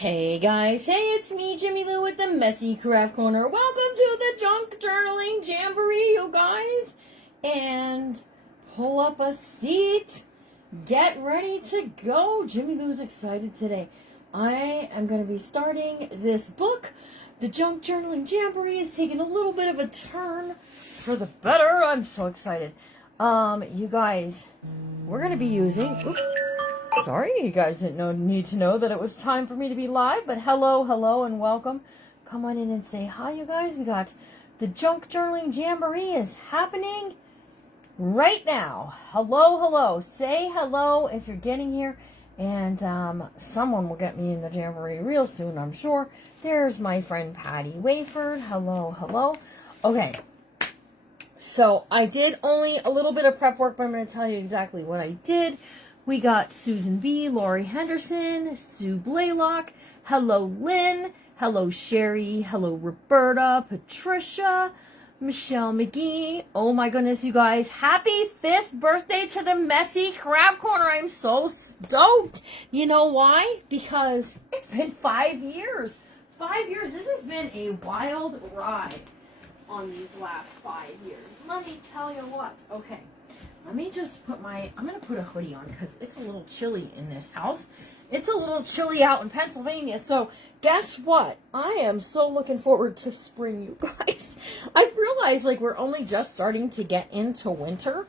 Hey guys, hey, it's me, Jimmy Lou with the Messy Craft Corner. Welcome to the Junk Journaling Jamboree, you guys. And pull up a seat. Get ready to go. Jimmy Lou's excited today. I am going to be starting this book. The Junk Journaling Jamboree is taking a little bit of a turn for the better. I'm so excited. You guys, we're going to be using... Oops. Sorry, you guys didn't need to know that it was time for me to be live, but hello, and welcome. Come on in and say hi, you guys. We got the Junk Journaling Jamboree is happening right now. Hello. Say hello if you're getting here, and someone will get me in the Jamboree real soon, I'm sure. There's my friend Patty Wayford. Hello. Okay, so I did only a little bit of prep work, but I'm going to tell you exactly what I did. We got Susan B., Lori Henderson, Sue Blaylock, hello Lynn, hello Sherry, hello Roberta, Patricia, Michelle McGee. Oh my goodness, you guys. Happy 5th birthday to the Messy Craft Corner. I'm so stoked. You know why? Because it's been 5 years. 5 years. This has been a wild ride on these last 5 years. Let me tell you what. Okay. Let me just put I'm going to put a hoodie on because it's a little chilly in this house. It's a little chilly out in Pennsylvania. So guess what? I am so looking forward to spring, you guys. I've realized we're only just starting to get into winter,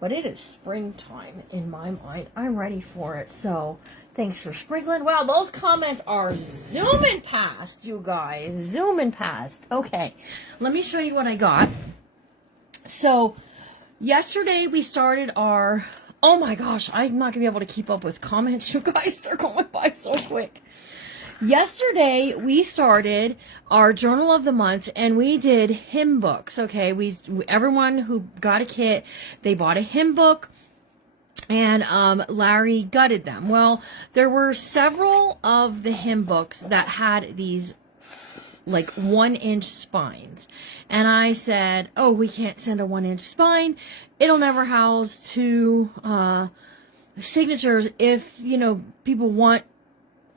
but it is springtime in my mind. I'm ready for it. So thanks for sprinkling. Wow, those comments are zooming past, you guys. Zooming past. Okay, let me show you what I got. So yesterday we started our, oh my gosh, I'm not going to be able to keep up with comments, you guys. They're going by so quick. Yesterday we started our journal of the month and we did hymn books, okay? Everyone who got a kit, they bought a hymn book and Larry gutted them. Well, there were several of the hymn books that had these 1-inch spines. And I said, oh, we can't send a 1-inch spine. It'll never house two signatures if, people want,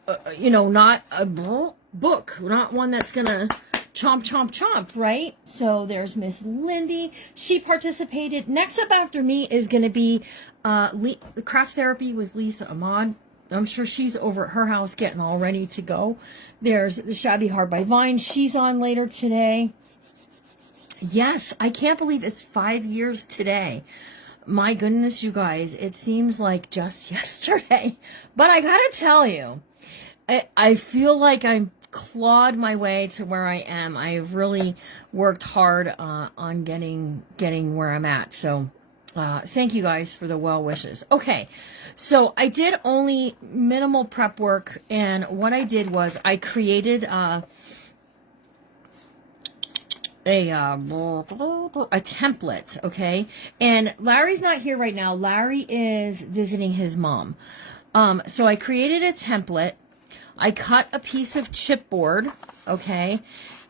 not a book, not one that's going to chomp, right? So there's Miss Lindy. She participated. Next up after me is going to be Craft Therapy with Lisa Ahmad. I'm sure she's over at her house getting all ready to go. There's the Shabby Heart by Vine. She's on later today. Yes, I can't believe it's 5 years today. My goodness, you guys, it seems like just yesterday. But I gotta tell you, I feel like I'm clawed my way to where I am. I've really worked hard on getting where I'm at. So thank you guys for the well wishes. Okay, so I did only minimal prep work, and what I did was I created a template, okay? And Larry's not here right now. Larry is visiting his mom. So I created a template. I cut a piece of chipboard, okay?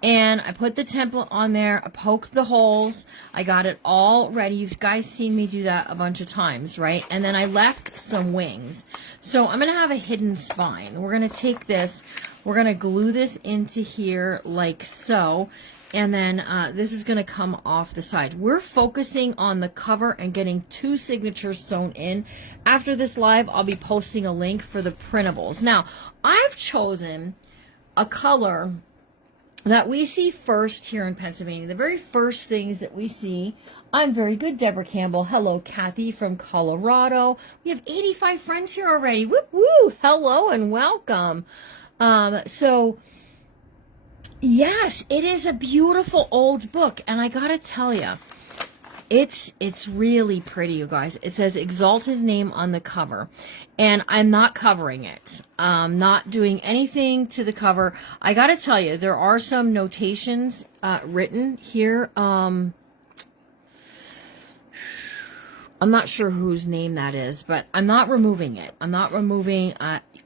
And I put the template on there. I poked the holes. I got it all ready. You guys seen me do that a bunch of times, right? And then I left some wings. So I'm going to have a hidden spine. We're going to take this. We're going to glue this into here like so. And then this is going to come off the side. We're focusing on the cover and getting 2 signatures sewn in. After this live, I'll be posting a link for the printables. Now, I've chosen a color that we see first here in Pennsylvania. The very first things that we see. I'm very good, Deborah Campbell. Hello, Kathy from Colorado. We have 85 friends here already. Woo woo! Hello and welcome. Yes, it is a beautiful old book, and I gotta tell you, it's really pretty, you guys. It says Exalt His Name on the cover, and I'm not covering it. Not doing anything to the cover. I gotta tell you, there are some notations written here. I'm not sure whose name that is, but I'm not removing it. I'm not removing.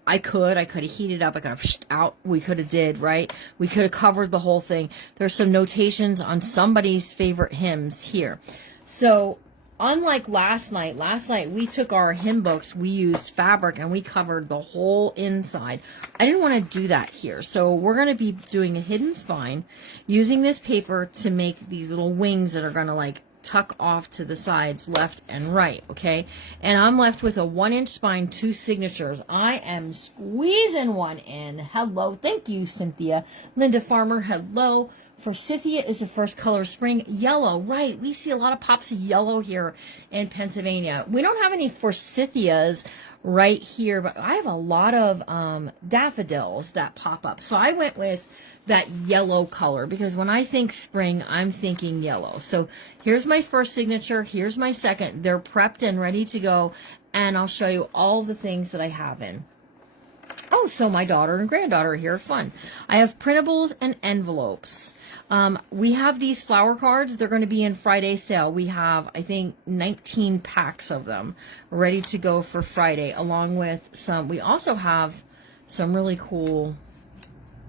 I could have heated up. I could have out. We could have did, right? We could have covered the whole thing. There's some notations on somebody's favorite hymns here. So unlike last night we took our hymn books, we used fabric and we covered the whole inside. I didn't want to do that here. So we're going to be doing a hidden spine using this paper to make these little wings that are going to like tuck off to the sides left and right, okay? And I'm left with a 1-inch spine, 2 signatures. I am squeezing one in. Hello, thank you, Cynthia. Linda Farmer, hello. Forsythia is the first color of spring. Yellow, right. We see a lot of pops of yellow here in Pennsylvania. We don't have any forsythias right here, but I have a lot of daffodils that pop up. So I went with that yellow color because when I think spring, I'm thinking yellow. So here's my first signature. Here's my second. They're prepped and ready to go. And I'll show you all the things that I have in. Oh, so my daughter and granddaughter are here. Fun. I have printables and envelopes. We have these flower cards. They're going to be in Friday sale. We have, I think, 19 packs of them ready to go for Friday, along with some. We also have some really cool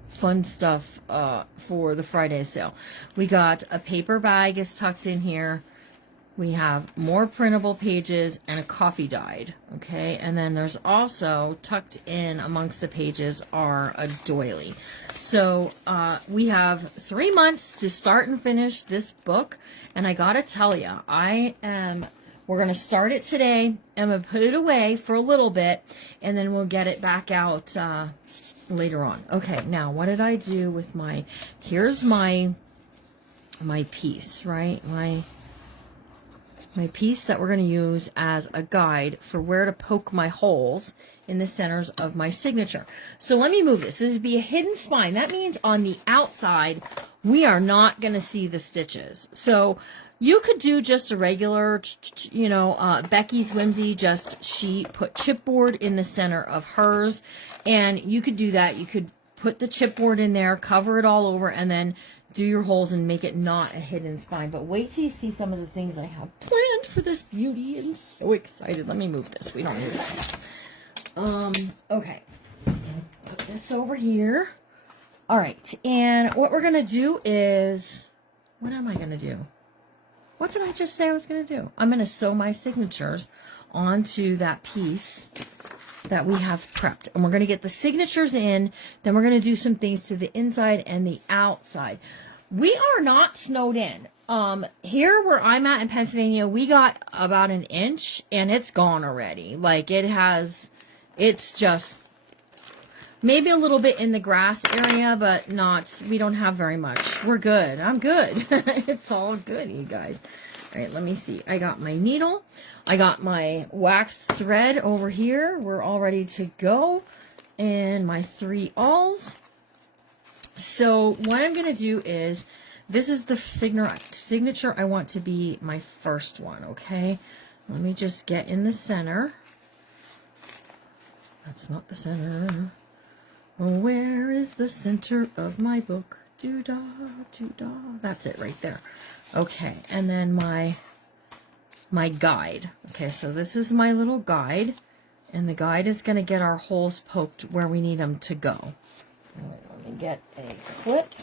fun stuff for the Friday sale. We got a paper bag is tucked in here. We have more printable pages and a coffee dyed, okay? And then there's also tucked in amongst the pages are a doily. So we have 3 months to start and finish this book. And I gotta tell you, we're gonna start it today. I'm gonna put it away for a little bit and then we'll get it back out later on. Okay, now what did I do with here's my piece, right? My piece that we're going to use as a guide for where to poke my holes in the centers of my signature. So let me move this. This would be a hidden spine. That means on the outside, we are not going to see the stitches. So you could do just a regular, Becky's Whimsy, just she put chipboard in the center of hers. And you could do that. You could put the chipboard in there, cover it all over, and then do your holes and make it not a hidden spine. But wait till you see some of the things I have planned for this beauty. I'm so excited. Let me move this. We don't need this. Okay. Put this over here. All right. And what we're going to do is, what am I going to do? What did I just say I was going to do? I'm going to sew my signatures onto that piece that we have prepped. And we're going to get the signatures in. Then we're going to do some things to the inside and the outside. We are not snowed in. Here where I'm at in Pennsylvania, we got about 1 inch and it's gone already. Like it's just maybe a little bit in the grass area, but we don't have very much. We're good. I'm good. It's all good, you guys. All right, let me see. I got my needle. I got my wax thread over here. We're all ready to go. And my 3 awls. So what I'm going to do is, this is the signature I want to be my first one, okay? Let me just get in the center. That's not the center. Where is the center of my book? Doo-dah, doo-dah. That's it right there. Okay, and then my guide. Okay, so this is my little guide, and the guide is going to get our holes poked where we need them to go. All right, let me get a clip.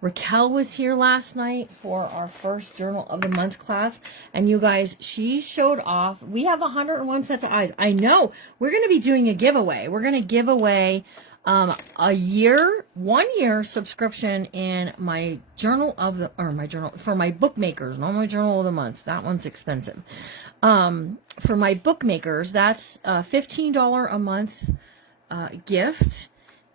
Raquel was here last night for our first Journal of the Month class, and you guys, she showed off. We have 101 sets of eyes. I know. We're going to be doing a giveaway. We're going to give away a 1 year subscription in my for my bookmakers, not my Journal of the Month. That one's expensive. For my bookmakers, that's a $15 a month gift.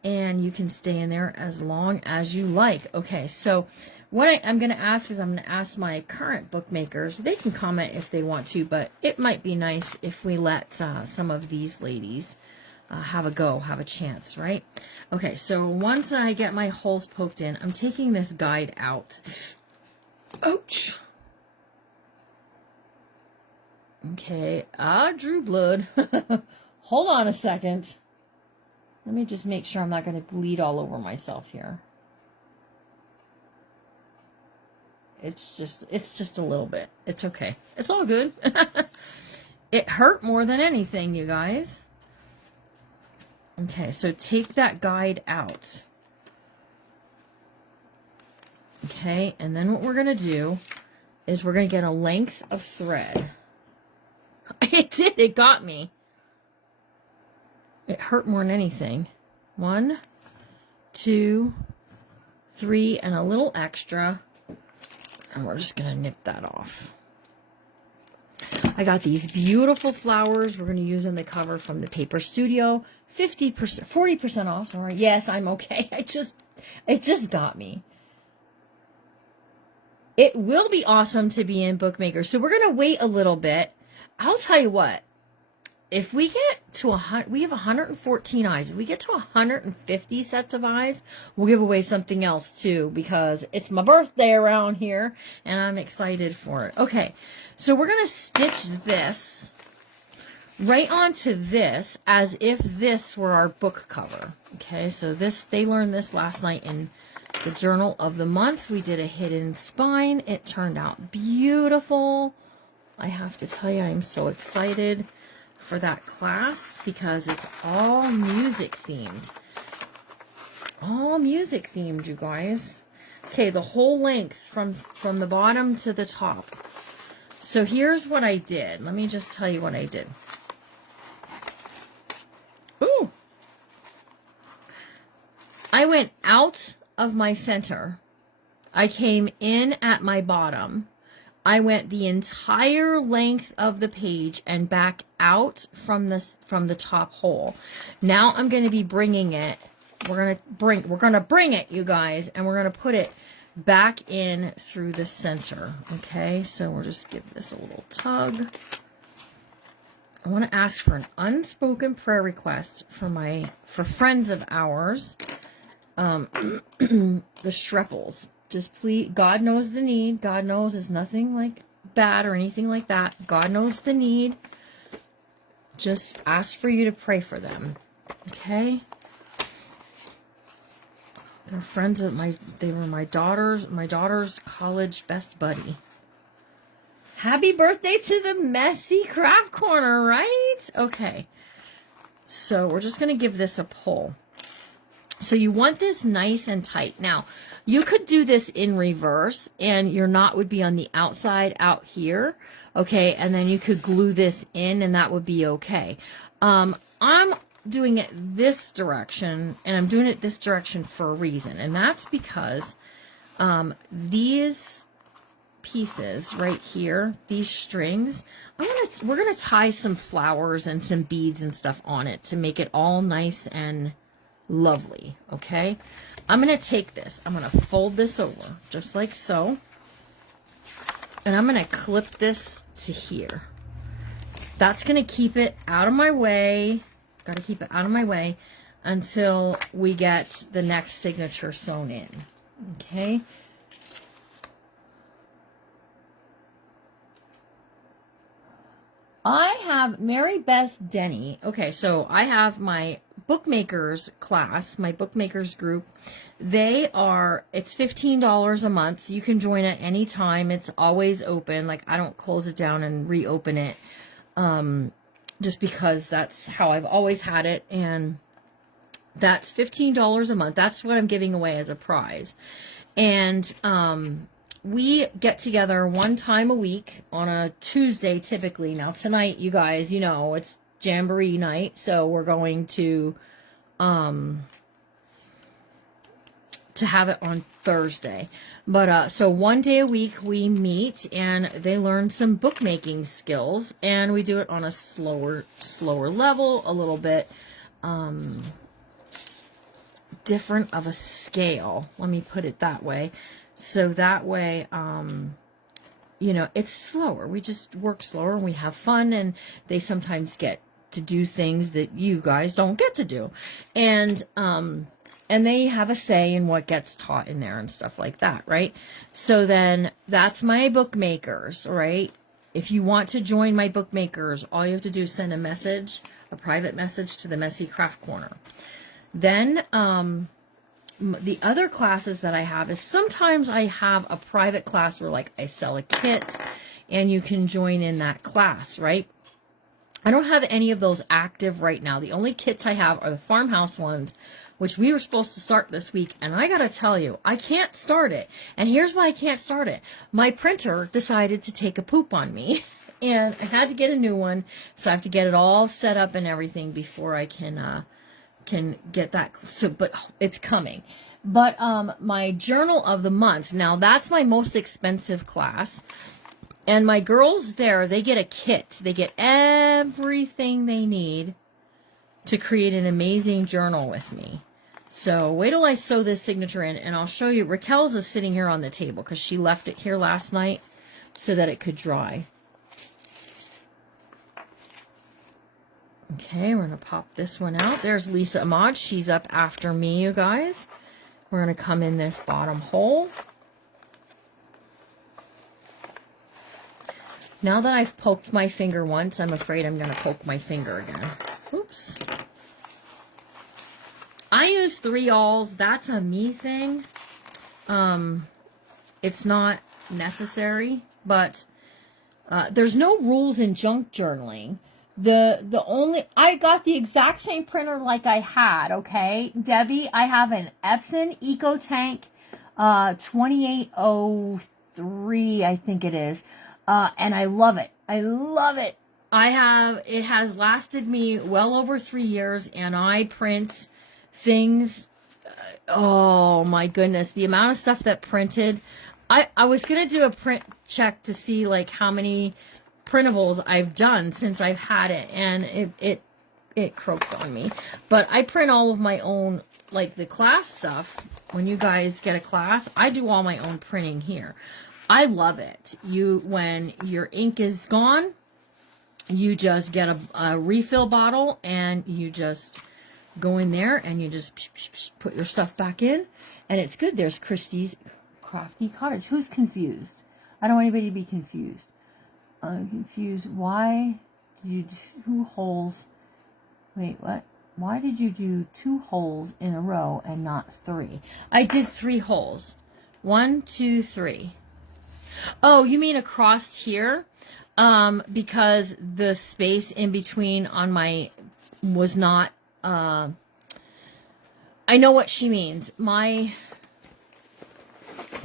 And you can stay in there as long as you like. Okay, so what I'm going to ask is I'm going to ask my current bookmakers. They can comment if they want to, but it might be nice if we let some of these ladies have a go, have a chance, right? Okay, so once I get my holes poked in, I'm taking this guide out. Ouch! Okay, I drew blood. Hold on a second. Let me just make sure I'm not going to bleed all over myself here. It's just a little bit. It's okay. It's all good. It hurt more than anything, you guys. Okay, so take that guide out. Okay, and then what we're going to do is we're going to get a length of thread. It did. It got me. It hurt more than anything. 1, 2, 3, and a little extra. And we're just going to nip that off. I got these beautiful flowers. We're going to use on the cover from the Paper Studio. 50%, 40% off. Sorry. Yes, I'm okay. It just got me. It will be awesome to be in Bookmaker. So we're going to wait a little bit. I'll tell you what. If we get to we have 114 eyes. If we get to 150 sets of eyes, we'll give away something else too, because it's my birthday around here and I'm excited for it. Okay, so we're going to stitch this right onto this as if this were our book cover. Okay, so they learned this last night in the journal of the month. We did a hidden spine. It turned out beautiful. I have to tell you, I'm so excited for that class because it's all music themed. All music themed, you guys. Okay, the whole length from the bottom to the top. So here's what I did. Let me just tell you what I did. Ooh. I went out of my center. I came in at my bottom. I went the entire length of the page and back out from the top hole. Now I'm going to be bringing it. We're going to bring it, you guys, and we're going to put it back in through the center. Okay, so we'll just give this a little tug. I want to ask for an unspoken prayer request for friends of ours, the Schreppels. Just please, God knows the need. God knows it's nothing like bad or anything like that. God knows the need. Just ask for you to pray for them. Okay? They're friends of they were my daughter's college best buddy. Happy birthday to the Messy Craft Corner, right? Okay. So we're just going to give this a pull. So you want this nice and tight. Now, you could do this in reverse and your knot would be on the outside out here. Okay, and then you could glue this in and that would be okay. I'm doing it this direction, and I'm doing it this direction for a reason. And that's because these pieces right here, these strings, we're gonna tie some flowers and some beads and stuff on it to make it all nice and lovely. Okay, I'm going to take this, I'm going to fold this over just like so, and I'm going to clip this to here. That's going to keep it out of my way. Got to keep it out of my way until we get the next signature sewn in. Okay, I have Mary Beth Denny. Okay, so I have my bookmakers class, my bookmakers group. It's $15 a month. You can join at any time. It's always open. Like, I don't close it down and reopen it, just because that's how I've always had it. And that's $15 a month. That's what I'm giving away as a prize. And we get together one time a week on a Tuesday typically. Now tonight, you guys, you know, it's Jamboree night, so we're going to have it on Thursday. But so one day a week we meet and they learn some bookmaking skills, and we do it on a slower level, a little bit different of a scale. Let me put it that way. So that way, you know, it's slower. We just work slower and we have fun, and they sometimes get to do things that you guys don't get to do. And they have a say in what gets taught in there and stuff like that, right? So then that's my bookmakers, right? If you want to join my bookmakers, all you have to do is send a private message to the Messy Craft Corner. Then, the other classes that I have is sometimes I have a private class where, like, I sell a kit and you can join in that class, right? I don't have any of those active right now. The only kits I have are the farmhouse ones, which we were supposed to start this week. And I gotta tell you, I can't start it. And here's why I can't start it. My printer decided to take a poop on me. And I had to get a new one. So I have to get it all set up and everything before I can get that. So, but it's coming. But my journal of the month, now that's my most expensive class. And my girls there, they get a kit. They get everything they need to create an amazing journal with me. So wait till I sew this signature in, and I'll show you. Raquel's is sitting here on the table because she left it here last night so that it could dry. Okay, we're going to pop this one out. There's Lisa Ahmad. She's up after me, you guys. We're going to come in this bottom hole. Now that I've poked my finger once, I'm afraid I'm going to poke my finger again. Oops. I use 3-alls. That's a me thing. It's not necessary, but there's no rules in junk journaling. I got the exact same printer like I had, okay? Debbie, I have an Epson EcoTank 2803, I think it is. And I love it. I love it. It has lasted me well over 3 years, and I print things. Oh my goodness. The amount of stuff that printed. I was going to do a print check to see like how many printables I've done since I've had it, and it croaked on me. But I print all of my own, like the class stuff. When you guys get a class, I do all my own printing here. I love it. When your ink is gone, you just get a refill bottle and you just go in there and you just put your stuff back in, and it's good. There's Christie's Crafty Cottage. Who's confused? I don't want anybody to be confused. I'm confused. Why did you do 2 holes? Wait, what? Why did you do 2 holes in a row and not 3? I did 3 holes. 1, 2, 3. Oh, you mean across here? Because the space in between on my was not, I know what she means.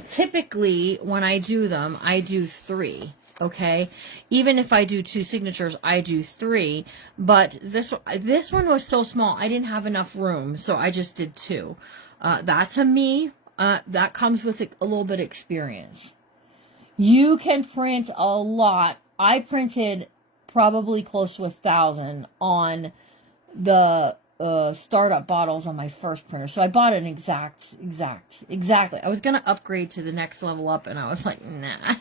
Typically when I do them, I do 3. Okay, even if I do 2 signatures, I do 3. But this one was so small, I didn't have enough room, so I just did 2. That's a me. That comes with a little bit of experience. You can print a lot. I printed probably close to 1,000 on the startup bottles on my first printer. So I bought an exactly. I was going to upgrade to the next level up, and I was like, nah,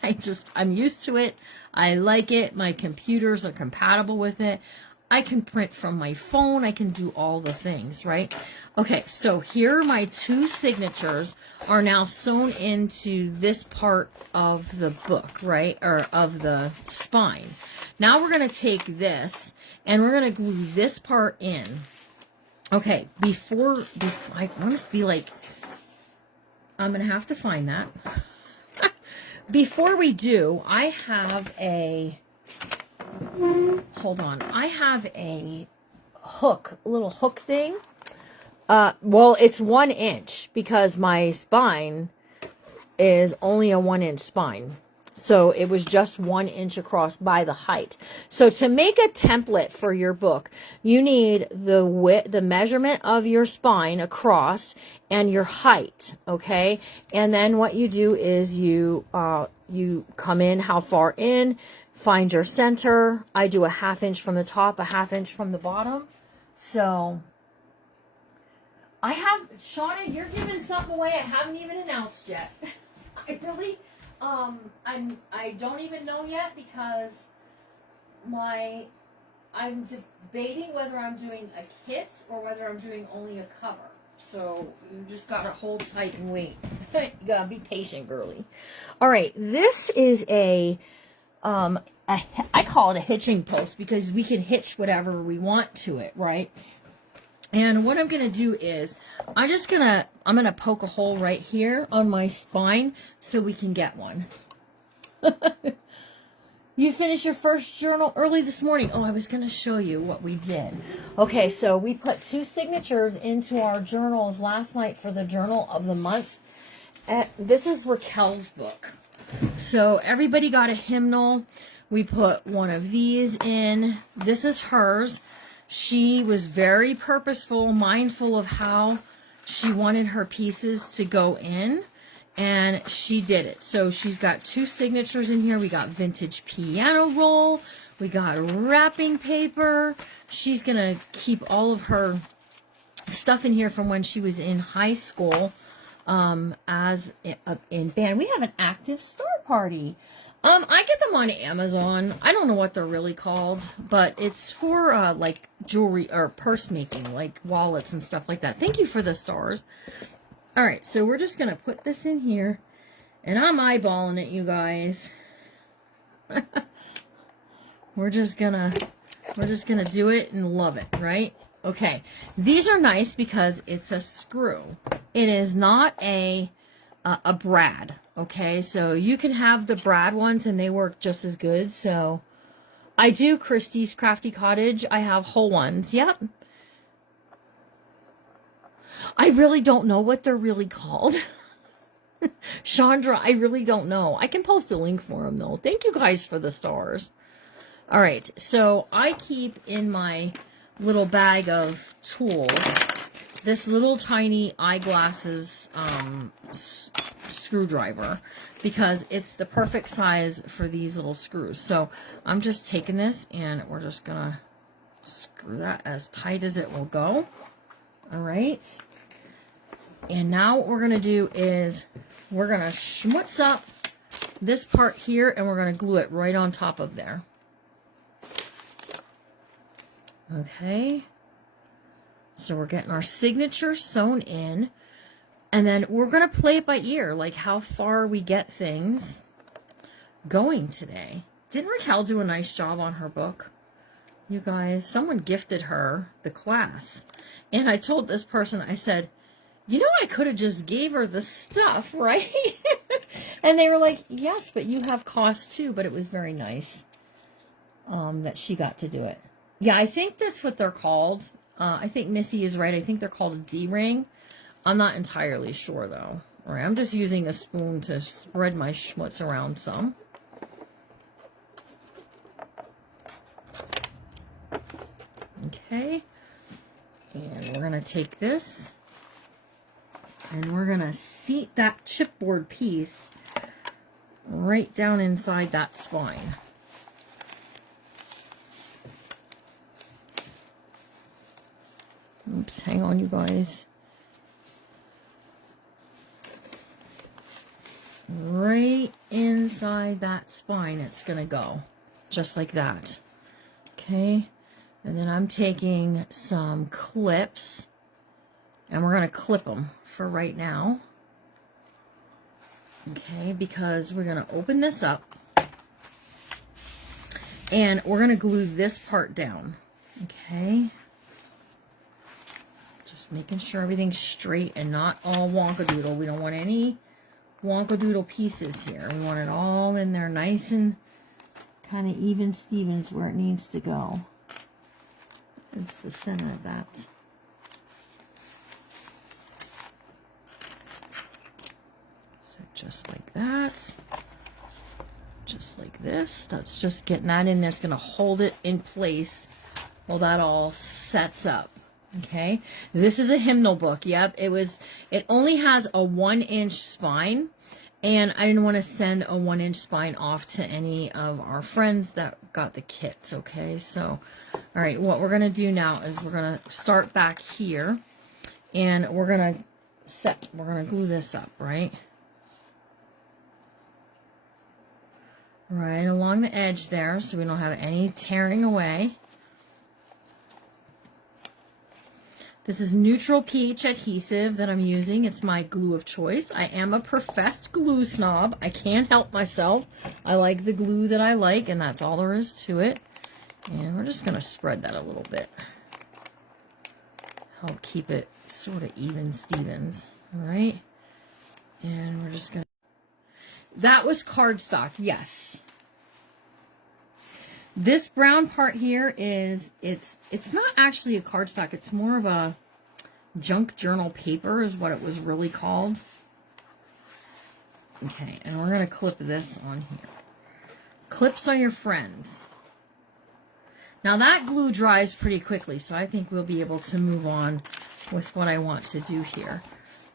I'm used to it. I like it. My computers are compatible with it. I can print from my phone. I can do all the things, right? Okay, so here my 2 signatures are now sewn into this part of the book, right? Or of the spine. Now we're going to take this and we're going to glue this part in. Okay, before I want to feel like I'm going to have to find that. Before we do, I have a, hold on, I have a hook, a little hook thing. Well, it's 1 inch because my spine is only a 1-inch spine. So it was just 1 inch across by the height. So to make a template for your book, you need the measurement of your spine across and your height, okay? And then what you do is you come in how far in, find your center. I do a 1/2 inch from the top, a 1/2 inch from the bottom. So I have, Shauna, you're giving something away I haven't even announced yet. I really, I don't even know yet because I'm debating whether I'm doing a kit or whether I'm doing only a cover. So you just gotta hold tight and wait. You gotta be patient, girly. All right, this is I call it a hitching post because we can hitch whatever we want to it, right? And what I'm going to do is I'm going to poke a hole right here on my spine so we can get one. You finished your first journal early this morning. Oh, I was going to show you what we did. Okay, so we put 2 signatures into our journals last night for the journal of the month. This is Raquel's book. So everybody got a hymnal. We put one of these in. This is hers. She was very purposeful, mindful of how she wanted her pieces to go in. And she did it. So she's got 2 signatures in here. We got vintage piano roll. We got wrapping paper. She's going to keep all of her stuff in here from when she was in high school as in band. We have an active star party. I get them on Amazon. I don't know what they're really called, but it's for like jewelry or purse making, like wallets and stuff like that. Thank you for the stars. All right, so we're just going to put this in here, and I'm eyeballing it, you guys. We're just going to do it and love it, right? Okay, these are nice because it's a screw. It is not a brad, okay? So you can have the brad ones, and they work just as good. So I do Christie's Crafty Cottage. I have whole ones, yep. I really don't know what they're really called. Chandra, I really don't know. I can post a link for them, though. Thank you guys for the stars. All right, so I keep in my little bag of tools this little tiny eyeglasses screwdriver because it's the perfect size for these little screws. So I'm just taking this and we're just going to screw that as tight as it will go. All right. And now what we're going to do is we're going to schmutz up this part here and we're going to glue it right on top of there. Okay. So we're getting our signature sewn in. And then we're going to play it by ear, like how far we get things going today. Didn't Raquel do a nice job on her book? You guys, someone gifted her the class. And I told this person, I said, you know, I could have just gave her the stuff, right? And they were like, yes, but you have costs too. But it was very nice that she got to do it. Yeah, I think that's what they're called. I think Missy is right. I think they're called a D-ring. I'm not entirely sure, though. All right, I'm just using a spoon to spread my schmutz around some. Okay. And we're going to take this. And we're going to seat that chipboard piece right down inside that spine. Oops, hang on, you guys. Right inside that spine it's going to go. Just like that. Okay. And then I'm taking some clips. And we're going to clip them for right now. Okay, because we're going to open this up. And we're going to glue this part down. Okay. Just making sure everything's straight and not all wonkadoodle. We don't want any wonkadoodle pieces here. We want it all in there nice and kind of even Stevens where it needs to go. It's the center of that. So just like that. Just like this. That's just getting that in there. It's going to hold it in place while that all sets up. Okay. This is a hymnal book. Yep. It only has a 1-inch spine. And I didn't want to send a 1-inch spine off to any of our friends that got the kits. Okay. So, all right. What we're going to do now is we're going to start back here. And we're going to glue this up, right? Right along the edge there so we don't have any tearing away. This is neutral pH adhesive that I'm using. It's my glue of choice. I am a professed glue snob. I can't help myself. I like the glue that I like, and that's all there is to it. And we're just going to spread that a little bit. Help keep it sort of even Stevens. All right. And we're just going to... That was cardstock, yes. This brown part here is, it's not actually a cardstock. It's more of a junk journal paper is what it was really called. Okay, and we're going to clip this on here. Clips are your friends. Now that glue dries pretty quickly, so I think we'll be able to move on with what I want to do here.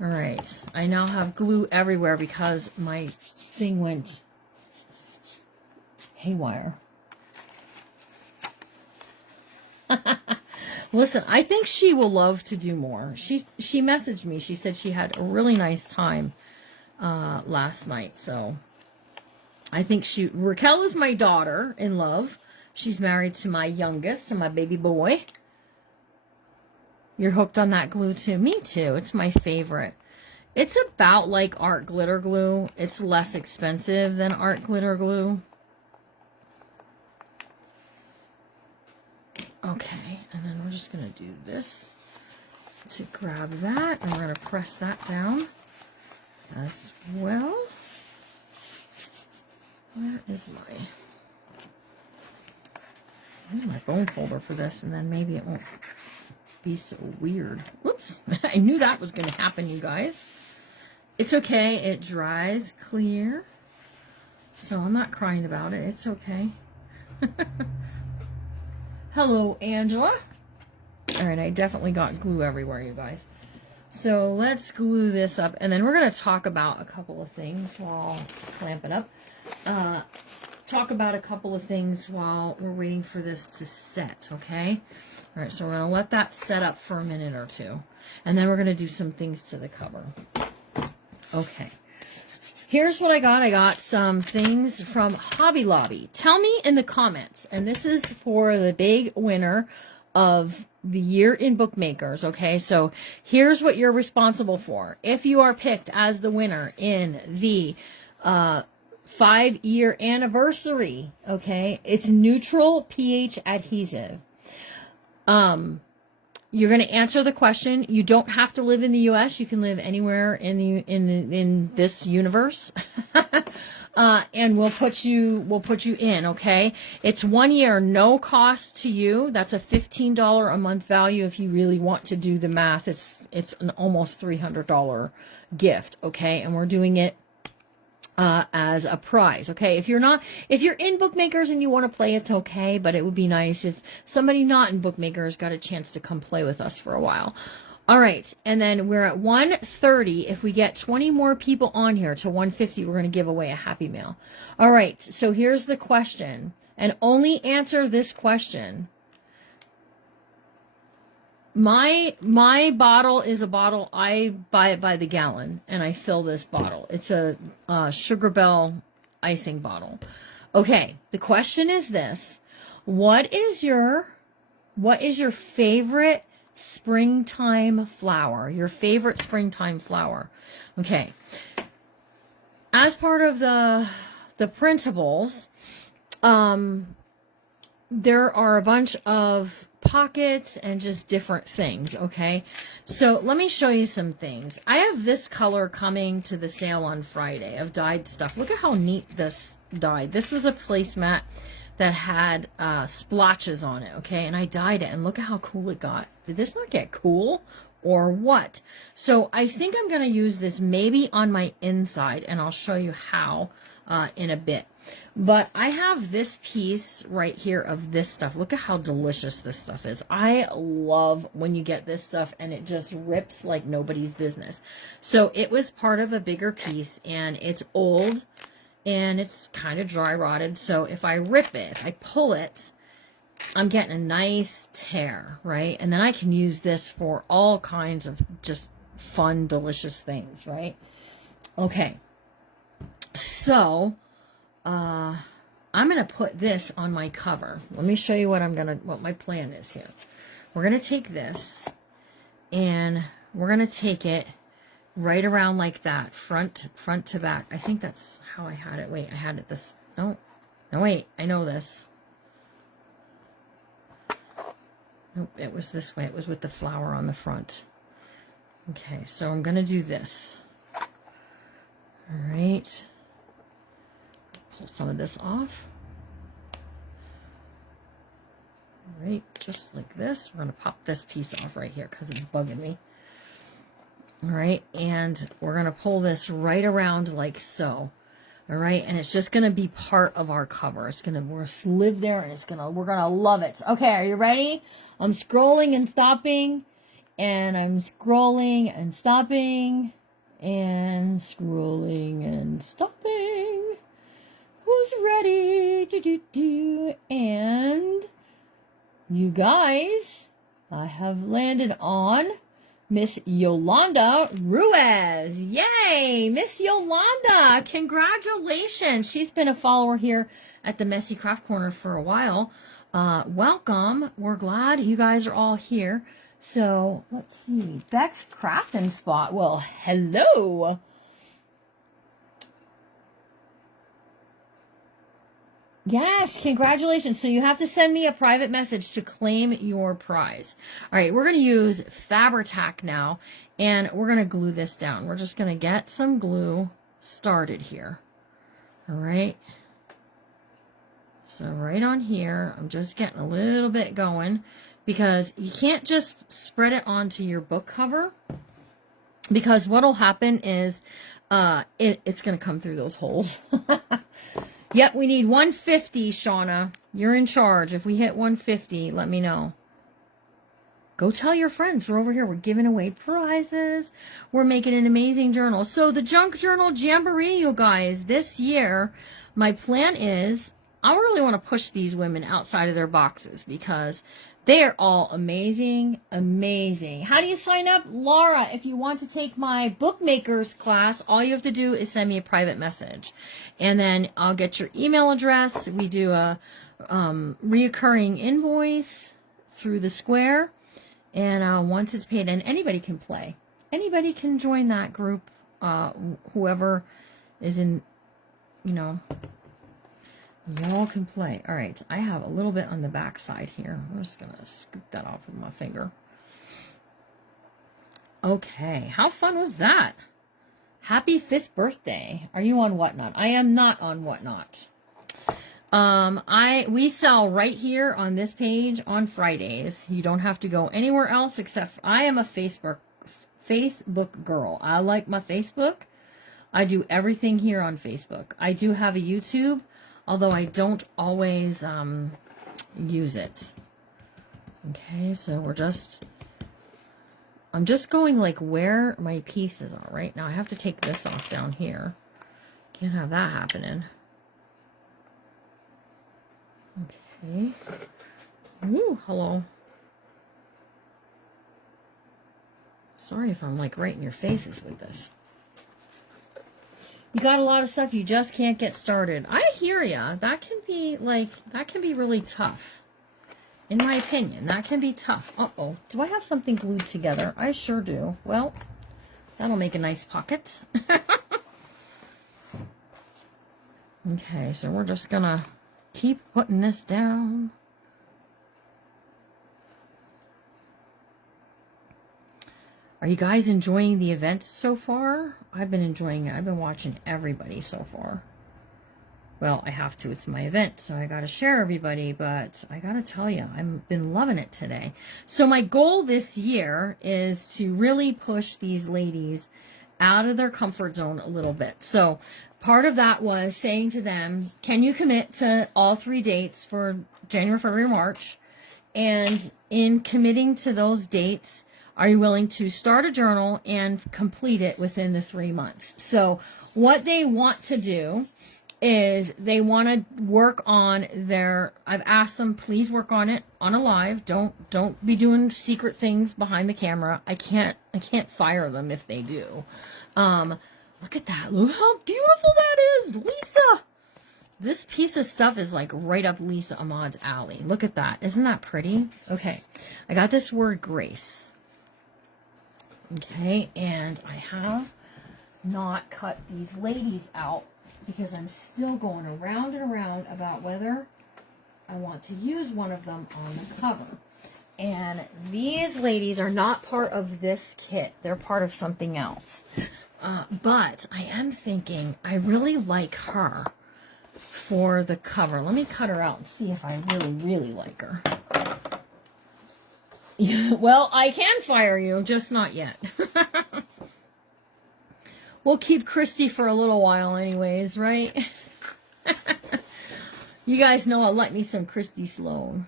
All right, I now have glue everywhere because my thing went haywire. Listen, I think she will love to do more. She messaged me. She said she had a really nice time last night. So I think Raquel is my daughter in love. She's married to my youngest and my baby boy. You're hooked on that glue too. Me too. It's my favorite. It's about like art glitter glue. It's less expensive than art glitter glue. Okay, and then we're just going to do this to grab that, and we're going to press that down as well. Where's my bone folder for this, and then maybe it won't be so weird. Whoops, I knew that was going to happen, you guys. It's okay, it dries clear, so I'm not crying about it. It's okay. Hello, Angela. All right, I definitely got glue everywhere, you guys. So let's glue this up, and then we're going to talk about a couple of things while I'll clamp it up. Talk about a couple of things while we're waiting for this to set, okay? All right, so we're going to let that set up for a minute or two, and then we're going to do some things to the cover. Okay. Here's what I got. I got some things from Hobby Lobby. Tell me in the comments, and this is for the big winner of the year in Bookmakers, okay? So here's what you're responsible for. If you are picked as the winner in the 5-year anniversary, okay? It's neutral pH adhesive. You're going to answer the question. You don't have to live in the U.S. You can live anywhere in this universe, and we'll put you in. Okay, it's 1 year, no cost to you. That's a $15 a month value. If you really want to do the math, it's an almost $300 gift. Okay, and we're doing it as a prize. Okay, if you're in Bookmakers and you want to play, it's okay, but it would be nice if somebody not in Bookmakers got a chance to come play with us for a while. All right, and then we're at 130. If we get 20 more people on here to 150, we're going to give away a Happy Mail. All right, so here's the question, and only answer this question. My bottle is a bottle, I buy it by the gallon, and I fill this bottle. It's a Sugar Bell icing bottle. Okay, the question is this. What is your favorite springtime flower? Your favorite springtime flower. Okay. As part of the printables, there are a bunch of pockets and just different things, okay? So let me show you some things. I have this color coming to the sale on Friday of dyed stuff. Look at how neat this dyed. This was a placemat that had splotches on it, okay? And I dyed it, and look at how cool it got. Did this not get cool or what? So I think I'm going to use this maybe on my inside, and I'll show you how in a bit. But I have this piece right here of this stuff. Look at how delicious this stuff is. I love when you get this stuff and it just rips like nobody's business. So it was part of a bigger piece, and it's old and it's kind of dry rotted. So if I rip it, if I pull it, I'm getting a nice tear, right? And then I can use this for all kinds of just fun, delicious things, right? Okay. So, I'm going to put this on my cover. Let me show you what my plan is here. We're going to take this and we're going to take it right around like that, front to back. I think that's how I had it. Wait, I had it this. No, wait, I know this. Nope, it was this way. It was with the flower on the front. Okay, so I'm going to do this. All right. Pull some of this off. right, just like this. We're going to pop this piece off right here because it's bugging me. All right, and we're going to pull this right around like so. All right, and it's just going to be part of our cover. It's going to live there, and we're going to love it. Okay, are you ready? I'm scrolling and stopping, and I'm scrolling and stopping, and scrolling and stopping. Who's ready? And you guys, I have landed on Miss Yolanda Ruiz. Yay! Miss Yolanda, congratulations. She's been a follower here at the Messy Craft Corner for a while. Welcome. We're glad you guys are all here. So, let's see. Beck's Crafting Spot. Well, hello. Yes, congratulations. So you have to send me a private message to claim your prize. All right, we're going to use Fabri-Tac now, and we're going to glue this down. We're just going to get some glue started here. All right. So right on here, I'm just getting a little bit going because you can't just spread it onto your book cover, because what'll happen is it's going to come through those holes. Yep, we need 150, Shauna. You're in charge. If we hit 150, let me know. Go tell your friends. We're over here. We're giving away prizes. We're making an amazing journal. So the Junk Journal Jamboree, you guys, this year, my plan is, I really want to push these women outside of their boxes because they are all amazing, amazing. How do you sign up? Laura, if you want to take my bookmakers class, all you have to do is send me a private message. And then I'll get your email address. We do a reoccurring invoice through the Square. And once it's paid, and anybody can play. Anybody can join that group, whoever is in, you know, y'all can play. All right, I have a little bit on the back side here. I'm just going to scoop that off with my finger. Okay, how fun was that? Happy 5th birthday. Are you on Whatnot? I am not on Whatnot. We sell right here on this page on Fridays. You don't have to go anywhere else except I am a Facebook girl. I like my Facebook. I do everything here on Facebook. I do have a YouTube, although I don't always use it. Okay, so I'm just going like where my pieces are right now. I have to take this off down here. Can't have that happening. Okay. Ooh, hello. Sorry if I'm like right in your faces with this. You got a lot of stuff, you just can't get started. I hear ya. That can be really tough. In my opinion, that can be tough. Uh-oh. Do I have something glued together? I sure do. Well, that'll make a nice pocket. Okay, so we're just gonna keep putting this down. Are you guys enjoying the event so far? I've been enjoying it. I've been watching everybody so far. Well, I have to. It's my event, so I got to share everybody, but I got to tell you, I've been loving it today. So my goal this year is to really push these ladies out of their comfort zone a little bit. So part of that was saying to them, can you commit to all 3 dates for January, February, March? And in committing to those dates, are you willing to start a journal and complete it within the 3 months? So what they want to do is they want to work on I've asked them, please work on it on a live. Don't be doing secret things behind the camera. I can't fire them if they do. Look at that. Look how beautiful that is, Lisa. This piece of stuff is like right up Lisa Ahmad's alley. Look at that. Isn't that pretty? Okay. I got this word grace. Okay, and I have not cut these ladies out because I'm still going around and around about whether I want to use one of them on the cover. And these ladies are not part of this kit. They're part of something else. But I am thinking I really like her for the cover. Let me cut her out and see if I really, really like her. Well, I can fire you, just not yet. We'll keep Christy for a little while anyways, right? You guys know I'll like me some Christy Sloan.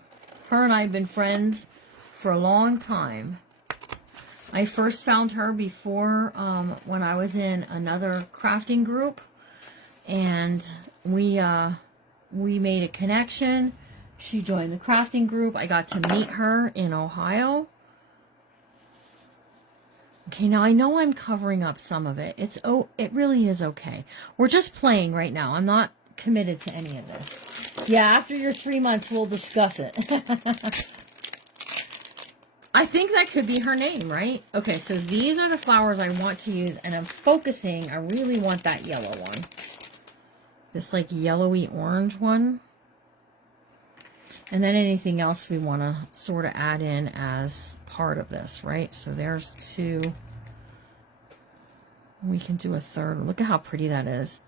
Her and I have been friends for a long time. I first found her before when I was in another crafting group, and we made a connection. She joined the crafting group. I got to meet her in Ohio. Okay, now I know I'm covering up some of it. It really is okay. We're just playing right now. I'm not committed to any of this. Yeah, after your 3 months, we'll discuss it. I think that could be her name, right? Okay, so these are the flowers I want to use, and I'm focusing. I really want that yellow one. This like yellowy orange one. And then anything else we want to sort of add in as part of this, right? So there's 2. We can do a third. Look at how pretty that is.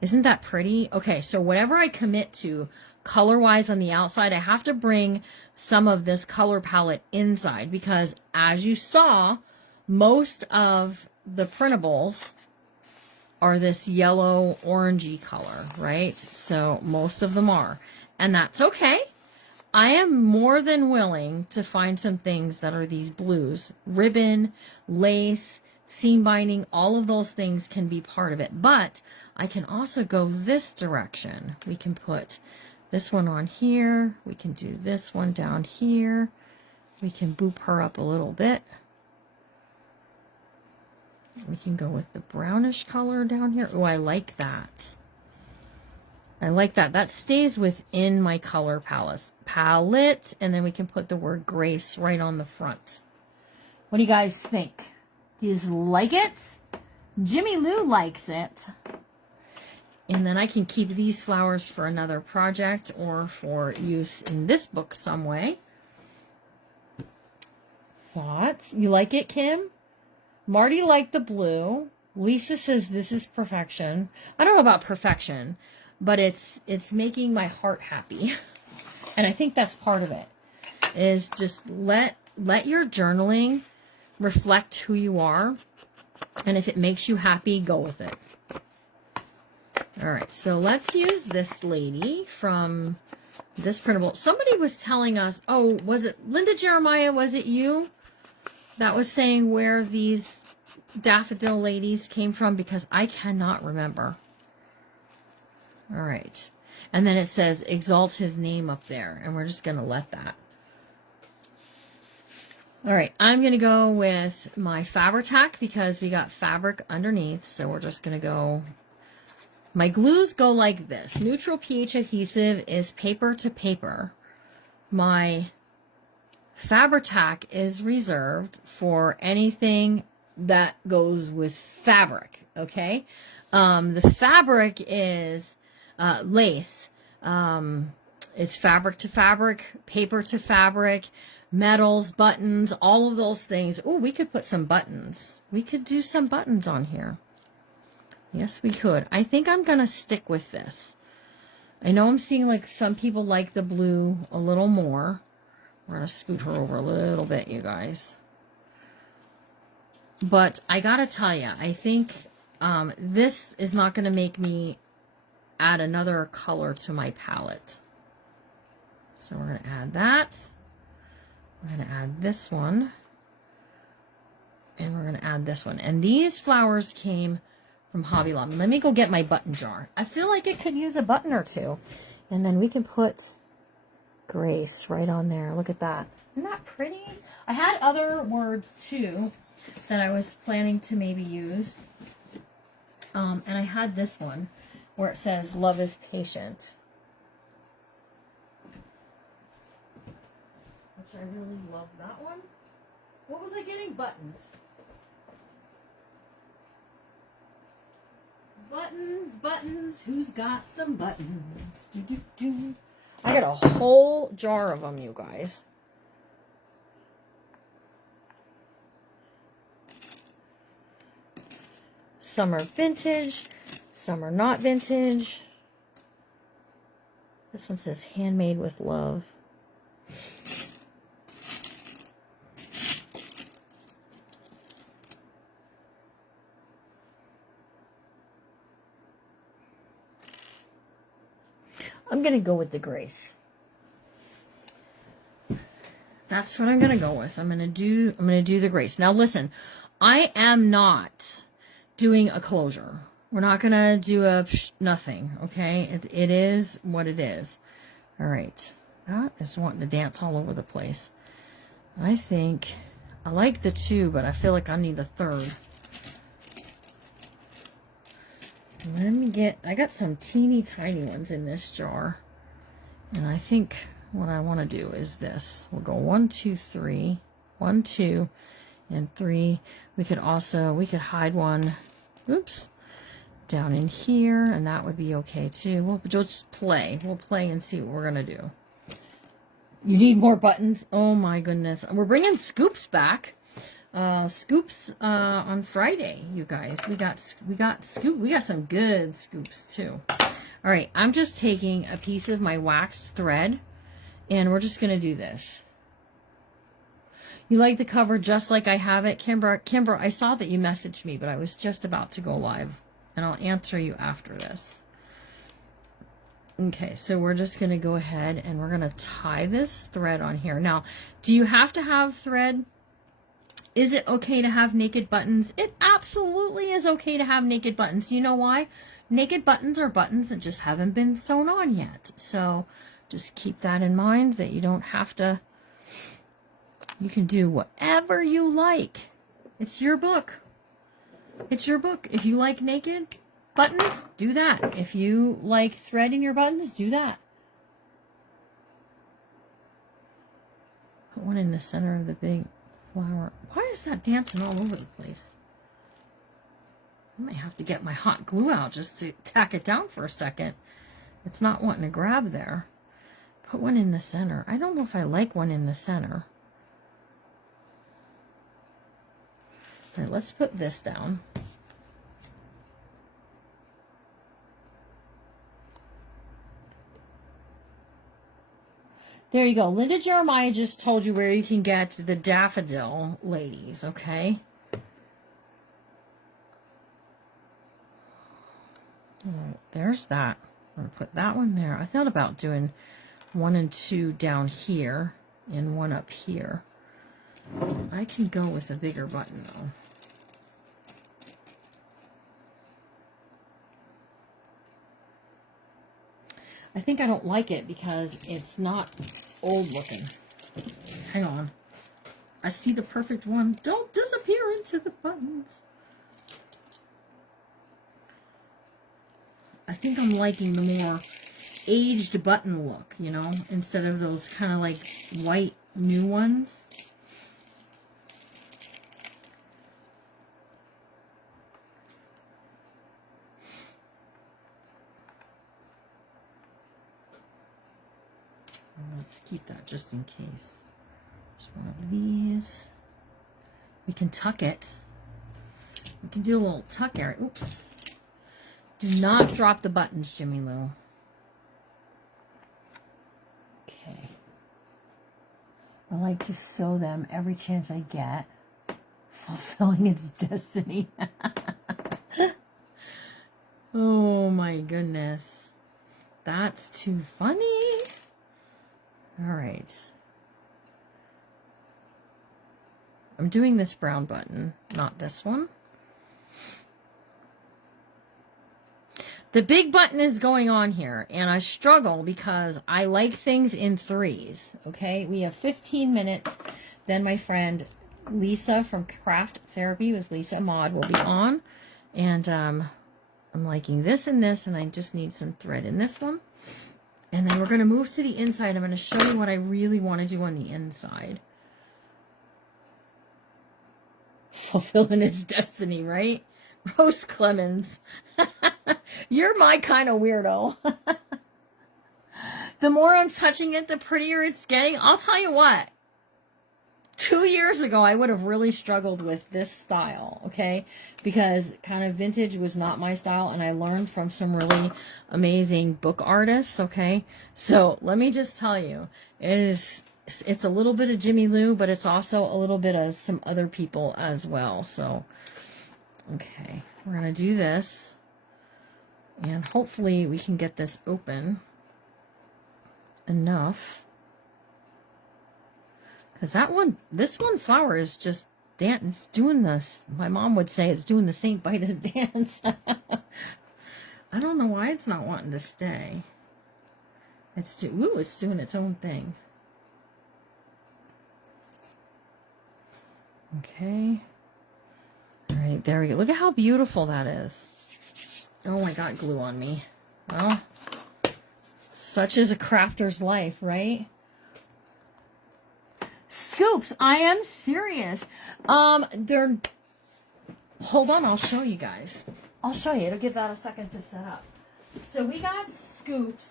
Isn't that pretty? Okay, so whatever I commit to color-wise on the outside, I have to bring some of this color palette inside, because as you saw, most of the printables are this yellow orangey color, right? So most of them are, and that's okay. I am more than willing to find some things that are these blues. Ribbon, lace, seam binding, all of those things can be part of it. But I can also go this direction. We can put this one on here. We can do this one down here. We can boop her up a little bit. We can go with the brownish color down here. Oh, I like that. I like that. That stays within my color palette, and then we can put the word Grace right on the front. What do you guys think? Do you like it? Jimmy Lou likes it. And then I can keep these flowers for another project or for use in this book some way. Thoughts? You like it, Kim? Marty liked the blue. Lisa says this is perfection. I don't know about perfection, but it's making my heart happy. And I think that's part of it, is just let your journaling reflect who you are. And if it makes you happy, go with it. All right, so let's use this lady from this printable. Somebody was telling us, oh, was it Linda Jeremiah? Was it you that was saying where these daffodil ladies came from? Because I cannot remember. All right. And then it says, exalt his name up there. And we're just going to let that. All right. I'm going to go with my Fabri-Tac because we got fabric underneath. So we're just going to go. My glues go like this. Neutral pH adhesive is paper to paper. My Fabri-Tac is reserved for anything that goes with fabric. Okay. The fabric is lace. It's fabric to fabric, paper to fabric, metals, buttons, all of those things. Oh, we could put some buttons. We could do some buttons on here. Yes, we could. I think I'm going to stick with this. I know I'm seeing like some people like the blue a little more. We're going to scoot her over a little bit, you guys. But I got to tell you, I think this is not going to make me add another color to my palette. So we're going to add that. We're going to add this one. And we're going to add this one. And these flowers came from Hobby Lobby. Let me go get my button jar. I feel like it could use a button or two. And then we can put Grace right on there. Look at that. Isn't that pretty? I had other words too that I was planning to maybe use. And I had this one where it says, love is patient. Which I really love that one. What was I getting? Buttons. Buttons, buttons, who's got some buttons? Do, do, do. I got a whole jar of them, you guys. Some are vintage, some are not vintage. This one says handmade with love. I'm going to go with the Grace. That's what I'm going to go with. I'm going to do the Grace. Now listen, I am not doing a closure. We're not going to do a nothing, okay? It is what it is. All right. That is wanting to dance all over the place. I think I like the 2, but I feel like I need a 3rd. Let me get, I got some teeny tiny ones in this jar. And I think what I want to do is this. We'll go 1, 2, 3. 1, 2, and 3. We could hide one, oops, down in here, and that would be okay too. We'll just play. We'll play and see what we're going to do. You need more buttons? Oh my goodness. We're bringing scoops back. Scoops on Friday, you guys. We got some good scoops too. All right, I'm just taking a piece of my wax thread and we're just going to do this. You like the cover just like I have it, Kimber? Kimber, I saw that you messaged me, but I was just about to go live and I'll answer you after this. Okay, so we're just going to go ahead and we're going to tie this thread on here. Now, do you have to have thread? Is it okay to have naked buttons? It absolutely is okay to have naked buttons. You know why? Naked buttons are buttons that just haven't been sewn on yet. So just keep that in mind, that you don't have to, you can do whatever you like. It's your book. It's your book. If you like naked buttons, do that. If you like thread in your buttons, do that. Put one in the center of the big flower. Why is that dancing all over the place? I might have to get my hot glue out just to tack it down for a second. It's not wanting to grab there. Put one in the center. I don't know if I like one in the center. All right, let's put this down. There you go. Linda Jeremiah just told you where you can get the daffodil ladies, okay? All right, there's that. I'm going to put that one there. I thought about doing 1 and 2 down here and 1 up here. I can go with a bigger button, though. I think I don't like it because it's not old looking. Hang on. I see the perfect one. Don't disappear into the buttons. I think I'm liking the more aged button look, you know, instead of those kind of like white new ones. Let's keep that just in case. Just one of these. We can tuck it. We can do a little tuck area. Oops. Do not drop the buttons, Jimmy Lou. Okay. I like to sew them every chance I get. Fulfilling its destiny. Oh my goodness. That's too funny. All right. I'm doing this brown button, not this one. The big button is going on here, and I struggle because I like things in 3s, okay? We have 15 minutes. Then my friend Lisa from Craft Therapy with Lisa Maud will be on. And I'm liking this and this, and I just need some thread in this one. And then we're going to move to the inside. I'm going to show you what I really want to do on the inside. Fulfilling its destiny, right? Rose Clemens. You're my kind of weirdo. The more I'm touching it, the prettier it's getting. I'll tell you what. 2 years ago, I would have really struggled with this style, okay? Because kind of vintage was not my style, and I learned from some really amazing book artists, okay? So let me just tell you, it's a little bit of Jimmy Lou, but it's also a little bit of some other people as well. So, okay, we're going to do this, and hopefully we can get this open. enough. Because this one flower is just it's doing this. My mom would say it's doing the St. Vitus dance. I don't know why it's not wanting to stay. It's doing its own thing. Okay. All right, there we go. Look at how beautiful that is. Oh, I got glue on me. Well, such is a crafter's life, right? Scoops, I am serious. They're, hold on, I'll show you guys. I'll show you. It'll give that a second to set up. So we got scoops,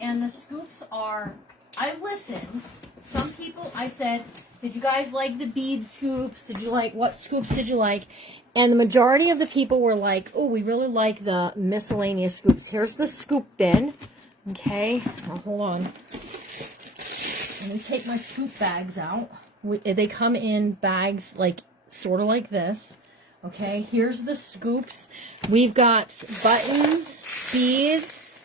and the scoops are, I listened. Some people, I said, did you guys like the bead scoops? What scoops did you like? And the majority of the people were like, oh, we really like the miscellaneous scoops. Here's the scoop bin. Okay, now hold on. Let me take my scoop bags out. They come in bags sort of like this. Okay, here's the scoops. We've got buttons, beads,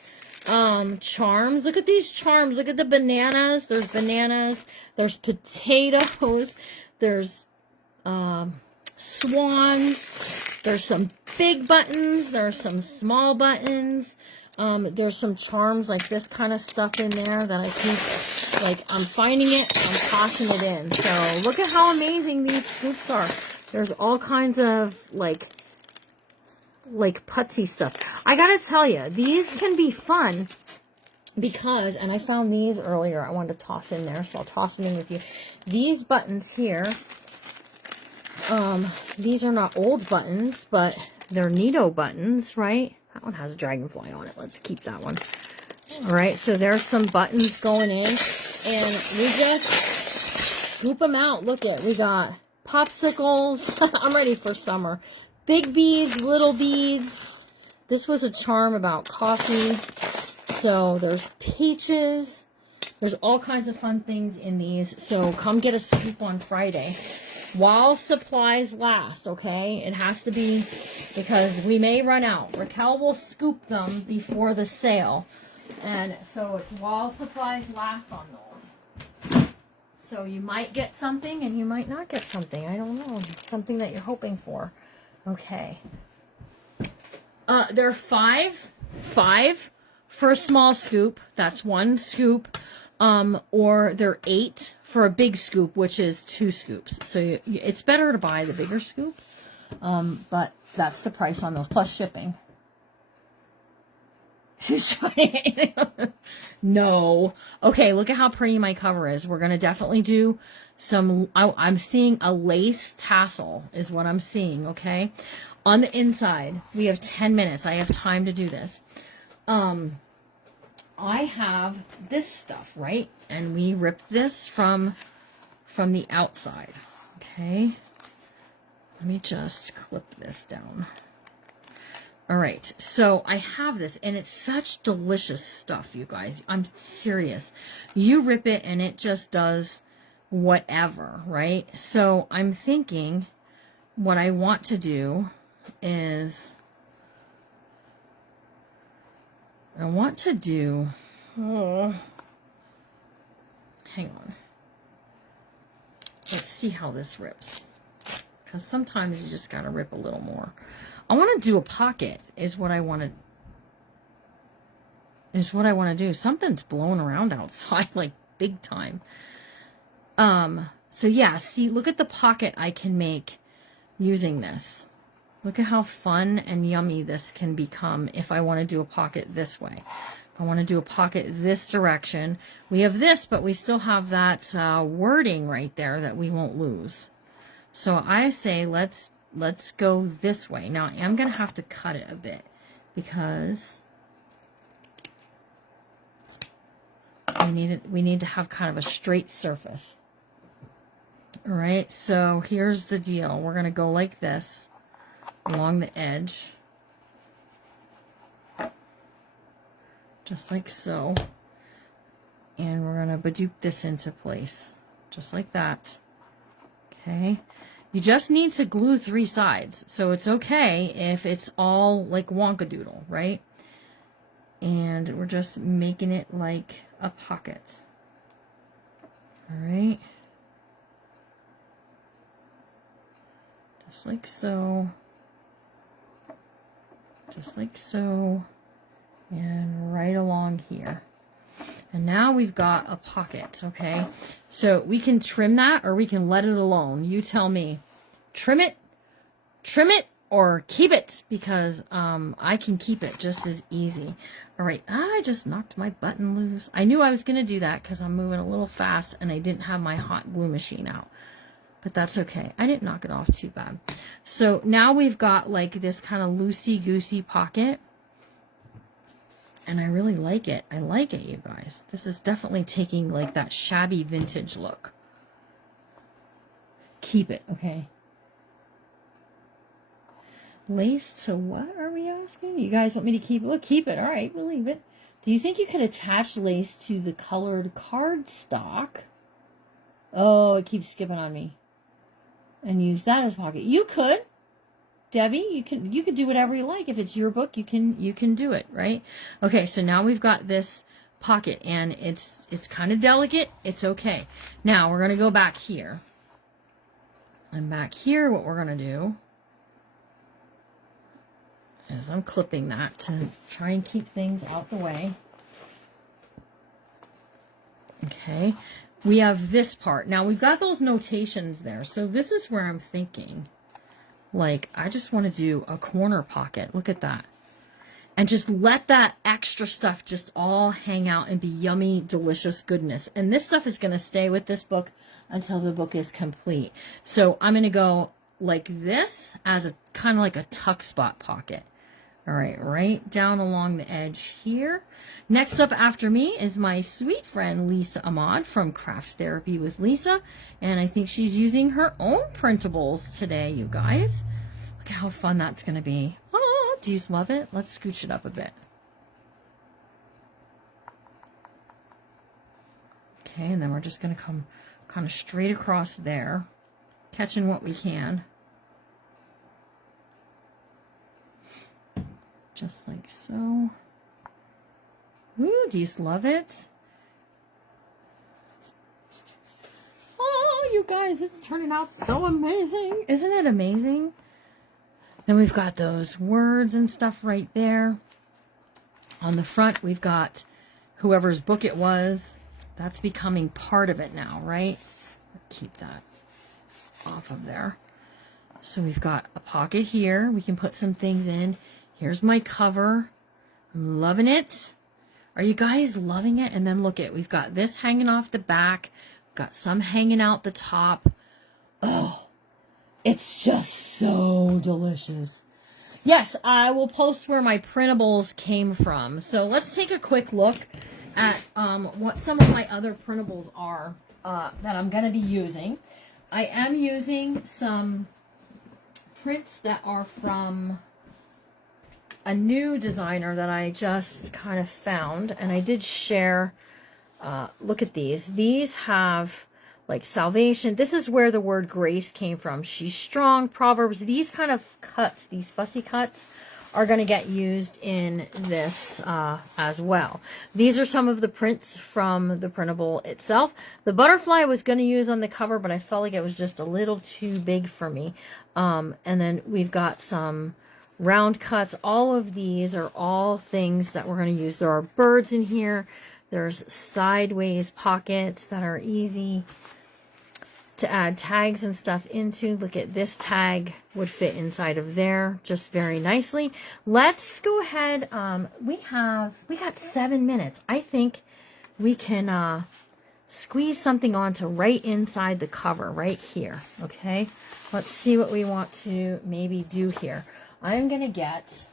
charms. Look at these charms. Look at the bananas. There's bananas. There's potatoes. There's swans. There's some big buttons. There's some small buttons. There's some charms like this kind of stuff in there that I think, I'm finding it, I'm tossing it in. So look at how amazing these scoops are. There's all kinds of, like putsy stuff. I gotta tell you, these can be fun because, and I found these earlier, I wanted to toss in there, so I'll toss them in with you. These buttons here, these are not old buttons, but they're Neato buttons, right? That one has a dragonfly on it. Let's keep that one. All right, so there's some buttons going in, and we just scoop them out. Look at, we got popsicles. I'm ready for summer. Big beads, little beads. This was a charm about coffee. So there's peaches. There's all kinds of fun things in these. So come get a scoop on Friday. While supplies last, okay? It has to be, because we may run out. Raquel will scoop them before the sale. And so it's while supplies last on those. So you might get something and you might not get something. I don't know. Something that you're hoping for. Okay. There are five for a small scoop. That's one scoop. Or they're 8 for a big scoop, which is 2 scoops. So it's better to buy the bigger scoop. But that's the price on those, plus shipping. She's trying. No. Okay, look at how pretty my cover is. We're going to definitely do some, I'm seeing a lace tassel is what I'm seeing, okay? On the inside, we have 10 minutes. I have time to do this. I have this stuff, right? And we ripped this from the outside, okay? Let me just clip this down. All right, so I have this, and it's such delicious stuff, you guys. I'm serious. You rip it, and it just does whatever, right? So I'm thinking what I want to do is hang on. Let's see how this rips. Because sometimes you just got to rip a little more. I want to do a pocket is what I want to do. Something's blowing around outside like big time. So yeah, see, look at the pocket I can make using this. Look at how fun and yummy this can become if I want to do a pocket this way. If I want to do a pocket this direction, we have this, but we still have that wording right there that we won't lose. So I say let's go this way. Now I'm going to have to cut it a bit because we need to have kind of a straight surface. All right, so here's the deal. We're going to go like this along the edge. Just like so. And we're going to badoop this into place. Just like that. Okay. You just need to glue 3 sides. So it's okay if it's all like Wonkadoodle, right? And we're just making it like a pocket. All right. Just like so. Just like so. And right along here. And now we've got a pocket, okay? So we can trim that or we can let it alone. You tell me. Trim it, or keep it, because I can keep it just as easy. All right, I just knocked my button loose. I knew I was going to do that because I'm moving a little fast and I didn't have my hot glue machine out. But that's okay. I didn't knock it off too bad. So now we've got like this kind of loosey-goosey pocket. And I really like it. I like it, you guys. This is definitely taking like that shabby vintage look. Keep it, okay? Lace to what are we asking? You guys want me to keep it? Well, keep it. All right, we'll leave it. Do you think you could attach lace to the colored cardstock? Oh, it keeps skipping on me. And use that as pocket. You could. Debbie, you could do whatever you like. If it's your book, you can do it, right? Okay, so now we've got this pocket and it's kind of delicate. It's okay. Now we're going to go back here. And back here, what we're going to do is I'm clipping that to try and keep things out the way. Okay, we have this part. Now we've got those notations there. So this is where I'm thinking, like, I just want to do a corner pocket. Look at that. And just let that extra stuff just all hang out and be yummy, delicious goodness. And this stuff is going to stay with this book until the book is complete. So I'm going to go like this as a kind of like a tuck spot pocket. All right, right down along the edge here. Next up after me is my sweet friend Lisa Ahmad from Craft Therapy with Lisa. And I think she's using her own printables today, you guys. Look at how fun that's going to be. Oh, do you love it? Let's scooch it up a bit. Okay, and then we're just going to come kind of straight across there, catching what we can. Just like so. Ooh, do you love it? Oh, you guys, it's turning out so amazing. Isn't it amazing? Then we've got those words and stuff right there. On the front, we've got whoever's book it was. That's becoming part of it now, right? Keep that off of there. So we've got a pocket here. We can put some things in. Here's my cover. I'm loving it. Are you guys loving it? And then look at, we've got this hanging off the back. Got some hanging out the top. Oh, it's just so delicious. Yes, I will post where my printables came from. So let's take a quick look at what some of my other printables are that I'm going to be using. I am using some prints that are from a new designer that I just kind of found, and I did share. Look at these. These have like salvation. This is where the word grace came from. She's strong, Proverbs. These kind of cuts, these fussy cuts, are going to get used in this as well. These are some of the prints from the printable itself. The butterfly I was going to use on the cover, but I felt like it was just a little too big for me. And then we've got some round cuts. All of these are all things that we're going to use. There are birds in here. There's sideways pockets that are easy to add tags and stuff into. Look at this tag would fit inside of there just very nicely. Let's go ahead. We got 7 minutes. I think we can squeeze something onto right inside the cover right here. Okay, let's see what we want to maybe do here. I'm gonna get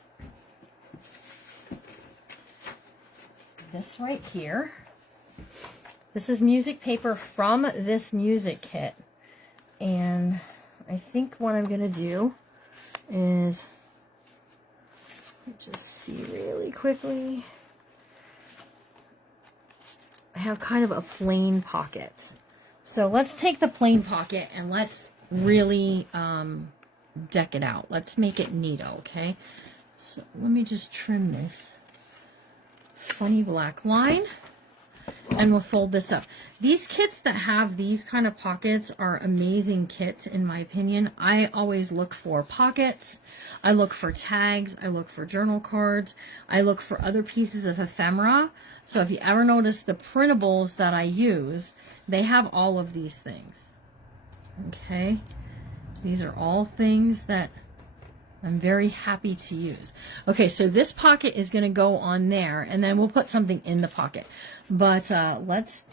this right here. This is music paper from this music kit. And I think what I'm going to do is, just see really quickly. I have kind of a plain pocket. So let's take the plain pocket and let's really deck it out. Let's make it neato, okay? So let me just trim this funny black line. and we'll fold this up. These kits that have these kind of pockets are amazing kits in my opinion. I always look for pockets, I look for tags, I look for journal cards, I look for other pieces of ephemera. So if you ever notice the printables that I use, they have all of these things. Okay, these are all things that I'm very happy to use. Okay, so this pocket is going to go on there, and then we'll put something in the pocket. But let's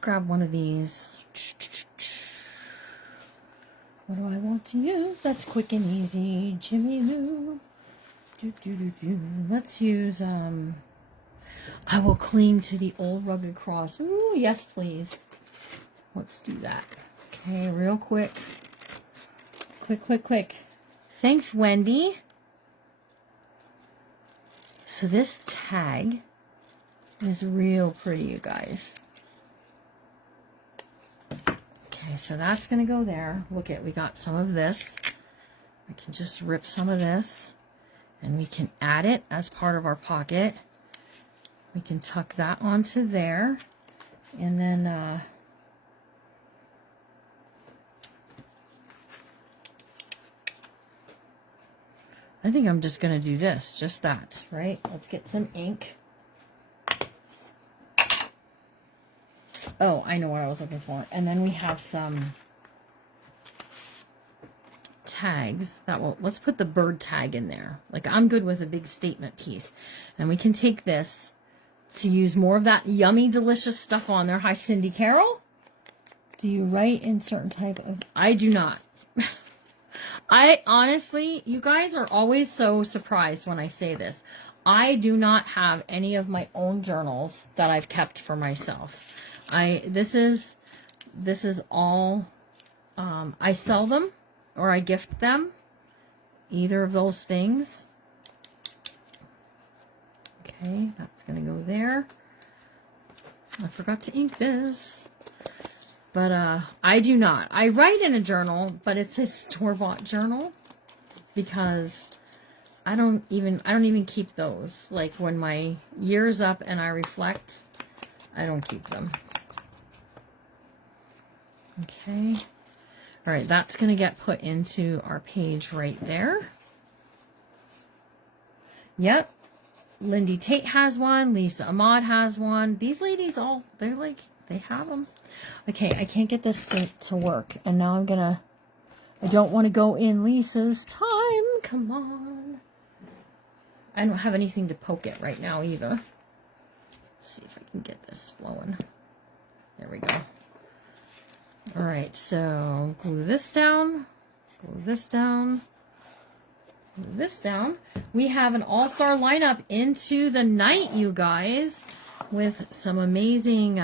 grab one of these. What do I want to use? That's quick and easy. Jimmy Lou. Let's use, I will cling to the old rugged cross. Ooh, yes, please. Let's do that. Okay, real quick. Quick. Thanks, Wendy. So this tag is real pretty, you guys. Okay, so that's going to go there. Look at, we got some of this. I can just rip some of this, and we can add it as part of our pocket. We can tuck that onto there, and then I think I'm just going to do this, just that, right? Let's get some ink. Oh, I know what I was looking for. And then we have some tags that will, let's put the bird tag in there. Like, I'm good with a big statement piece. And we can take this to use more of that yummy, delicious stuff on there. Hi, Cindy Carroll. Do you write in certain type of... I do not. I honestly, you guys are always so surprised when I say this. I do not have any of my own journals that I've kept for myself. This is all, I sell them or I gift them. Either of those things. Okay, that's going to go there. I forgot to ink this. But I do not. I write in a journal, but it's a store-bought journal because I don't even keep those. Like when my year's up and I reflect, I don't keep them. Okay. All right, that's going to get put into our page right there. Yep. Lindy Tate has one. Lisa Ahmad has one. These ladies all, they're like, they have them. Okay, I can't get this to work. And now I don't want to go in Lisa's time. Come on. I don't have anything to poke it right now either. Let's see if I can get this flowing. There we go. All right, so glue this down. Glue this down. Glue this down. We have an all-star lineup into the night, you guys, with some amazing...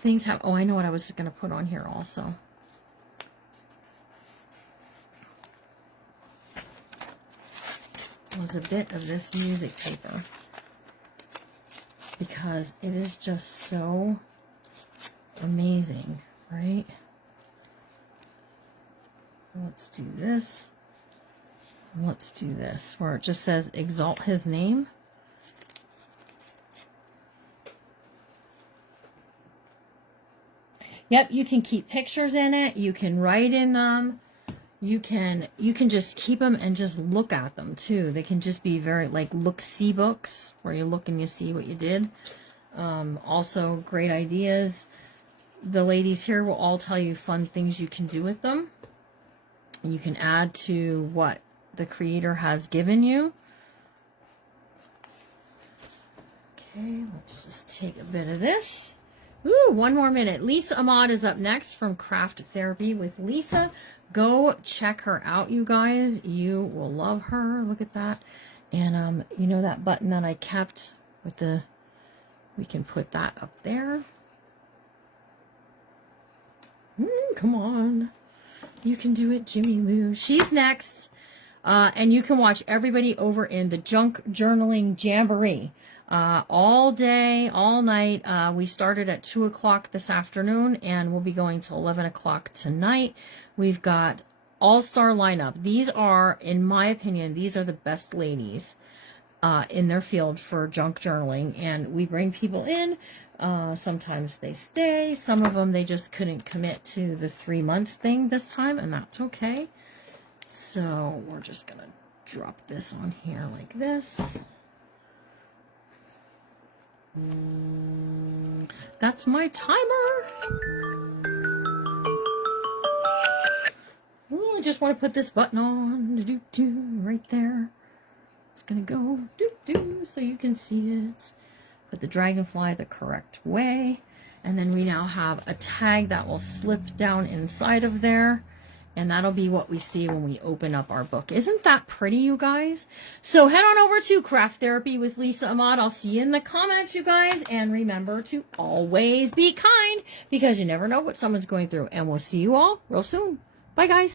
things have, oh, I know what I was going to put on here also. Was a bit of this music paper because it is just so amazing, right? Let's do this. Let's do this where it just says exalt his name. Yep, you can keep pictures in it. You can write in them. You can just keep them and just look at them too. They can just be very like look-see books where you look and you see what you did. Also great ideas. The ladies here will all tell you fun things you can do with them. You can add to what the creator has given you. Okay, let's just take a bit of this. Ooh, one more minute. Lisa Ahmad is up next from Craft Therapy with Lisa. Go check her out, you guys. You will love her. Look at that. And you know that button that I kept with the, we can put that up there. Come on. You can do it, Jimmy Lou. She's next. And you can watch everybody over in the Junk Journaling Jamboree. All day, all night. We started at 2 o'clock this afternoon and we'll be going till 11 o'clock tonight. We've got all-star lineup. These are, in my opinion, these are the best ladies. in their field for junk journaling, and we bring people in. Sometimes they stay. Some of them, they just couldn't commit to the 3-month thing this time, and that's okay. So we're just gonna drop this on here like this. That's my timer. Ooh, I just want to put this button on, right there. It's gonna go so you can see it. Put the dragonfly the correct way, and then we now have a tag that will slip down inside of there, and that'll be what we see when we open up our book. Isn't that pretty, you guys? So head on over to Craft Therapy with Lisa Ahmad. I'll see you in the comments, you guys, and remember to always be kind, because you never know what someone's going through, and we'll see you all real soon. Bye, guys.